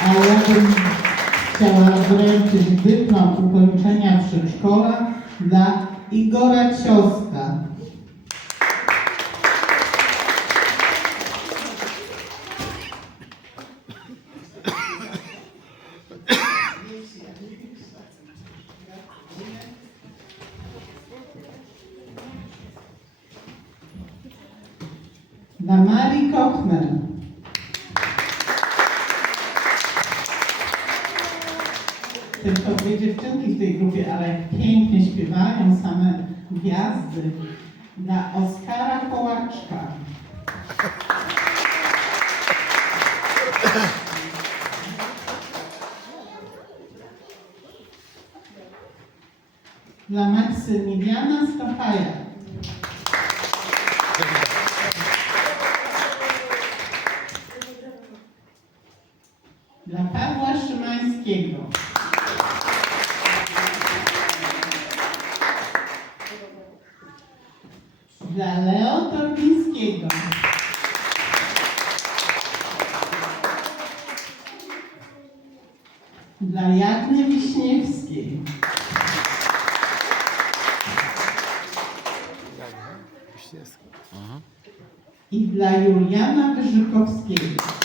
A ja bym chciała wręczyć dyplom ukończenia przedszkola dla Igora Cioska. Dla Marii Kochmer. Tylko dwie dziewczynki w tej grupie, ale pięknie śpiewają, same gwiazdy. Dla Oskara Kołaczka. Dla Maksymiliana Stopaja. Dla Pawła Szymańskiego. Dla Leo Torbińskiego. Dla Jagny Wiśniewskiej. I dla Juliana Wyżykowskiego.